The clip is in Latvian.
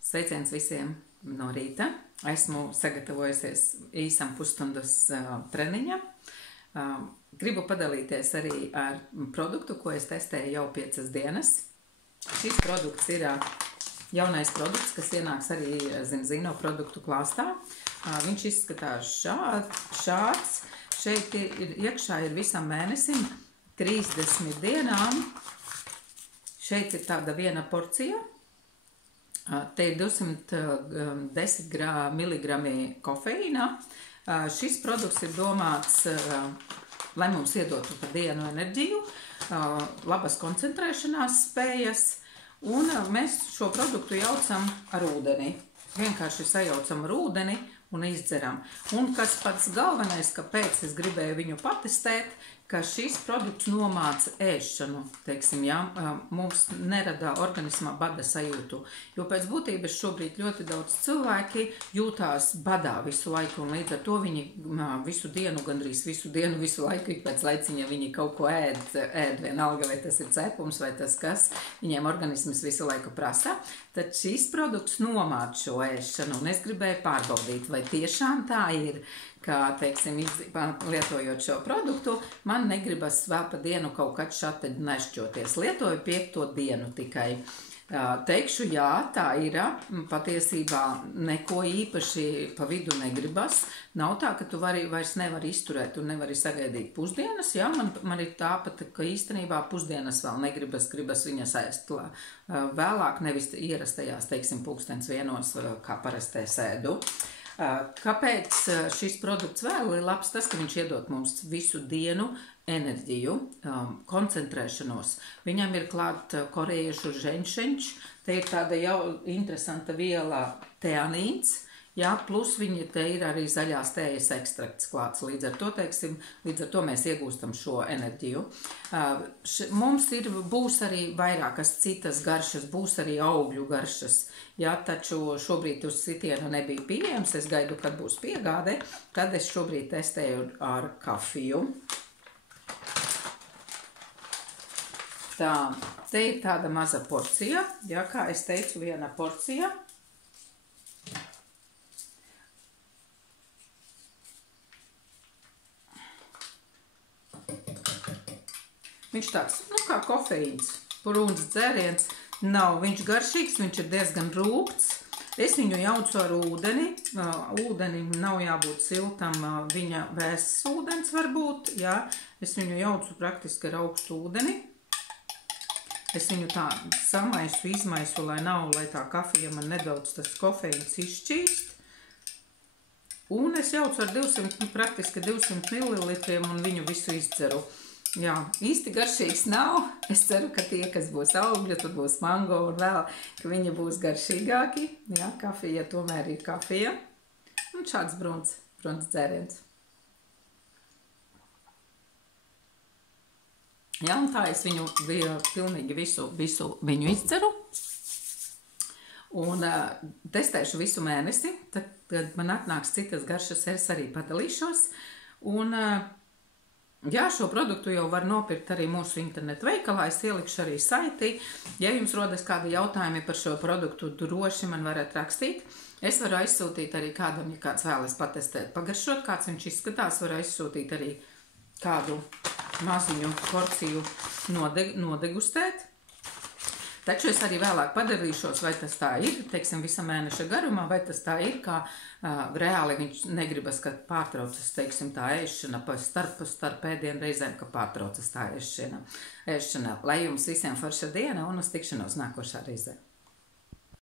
Sveiciens visiem no rīta. Esmu sagatavojusies īsam pusstundas treniņam. Gribu padalīties arī ar produktu, ko es testēju jau 5 dienas. Šis produkts ir jaunais produkts, kas ienāks arī Zino produktu klāstā. Viņš izskatās šāds. Šeit iekšā ir visam mēnesim 30 dienām. Šeit ir tāda viena porcija. Te ir 210 mg kofeīna. Šis produkts ir domāts, lai mums iedotu pa dienu enerģiju, labas koncentrēšanās spējas, un mēs šo produktu jaucam ar ūdeni. Vienkārši sajaucam ar ūdeni un izdzeram. Un kas pats galvenais, kāpēc es gribēju viņu patestēt, ka šis produkts nomāca ēšanu, teiksim, mums nerada organismā bada sajūtu, jo pēc būtības šobrīd ļoti daudz cilvēki jūtās badā visu laiku, un līdz ar to viņi visu dienu, gandrīz visu dienu, visu laiku, ik pēc laiciņa viņi kaut ko ēd vienalga, vai tas ir cepums, vai tas kas, viņiem organisms visu laiku prasa, tad šis produkts nomāca šo ēšanu, un es gribēju pārbaudīt, vai tiešām tā ir, kā, teiksim, lietojot šo produktu, man negribas vēl pa dienu kaut kad šādi nešķoties. Lietoju 5. dienu tikai. Teikšu, jā, tā ir. Patiesībā neko īpaši pa vidu negribas. Nav tā, ka tu vairs nevari izturēt un nevari sagaidīt pusdienas. Jā, man ir tāpat, ka īstenībā pusdienas vēl negribas, gribas viņas ēst vēlāk, nevis ierastajās, teiksim, 1:00, kā parasti es ēdu. Kāpēc šis produkts vēl ir labs? Tas, ka viņš iedod mums visu dienu enerģiju, koncentrēšanos. Viņam ir klāt korejiešu ženšeņš, te ir tāda jau interesanta viela teanīns, jā, plus te ir arī zaļās tējas ekstrakts klāts. Līdz ar to mēs iegūstam šo enerģiju. Mums būs arī vairākas citas garšas, būs arī augļu garšas. Jā, taču šobrīd uz sitiena nebija pieejams, es gaidu, kad būs piegāde, tad es šobrīd testēju ar kafiju. Tā, te ir tāda maza porcija, jā, kā es teicu, viena porcija. Viņš tāds, kā kofeīns, brūns dzēriens. Nav viņš garšīgs, viņš ir diezgan rūgts. Es viņu jaucu ar ūdeni. Ūdenim nav jābūt siltam, viņa vēss ūdens varbūt. Jā. Es viņu jaucu praktiski ar augstu ūdeni. Es viņu tā samaisu, izmaisu, lai tā kafija man nedaudz tas kofeīns izšķīst. Un es jaucu ar praktiski 200 ml un viņu visu izdzeru. Jā, īsti garšīgs nav. Es ceru, ka tie, kas būs augļi, tur būs mango un vēl, ka viņi būs garšīgāki. Jā, kafija tomēr ir kafija. Un šāds brūns dzēriens. Jā, un tā es viņu pilnīgi visu viņu izdzeru. Un testēšu visu mēnesi. Tad man atnāks citas garšas, es arī padalīšos. Un jā, šo produktu jau var nopirkt arī mūsu internetu veikalā, es ielikšu arī saiti. Ja jums rodas kādi jautājumi par šo produktu, droši man varat rakstīt. Es varu aizsūtīt arī kādam, ja kāds vēlas patestēt, pagaršot, kāds viņš izskatās, varu aizsūtīt arī kādu maziņu porciju nodegustēt. Taču es arī vēlāk padalīšos, vai tas tā ir, teiksim, visa mēneša garumā, vai tas tā ir, kā reāli viņš negribas, ka pārtraucas, teiksim, tā ēšana starp ēdienu reizēm, ka pārtraucas tā ēšana. Lai jums visiem forša diena un uz tikšanos nākošā reizē.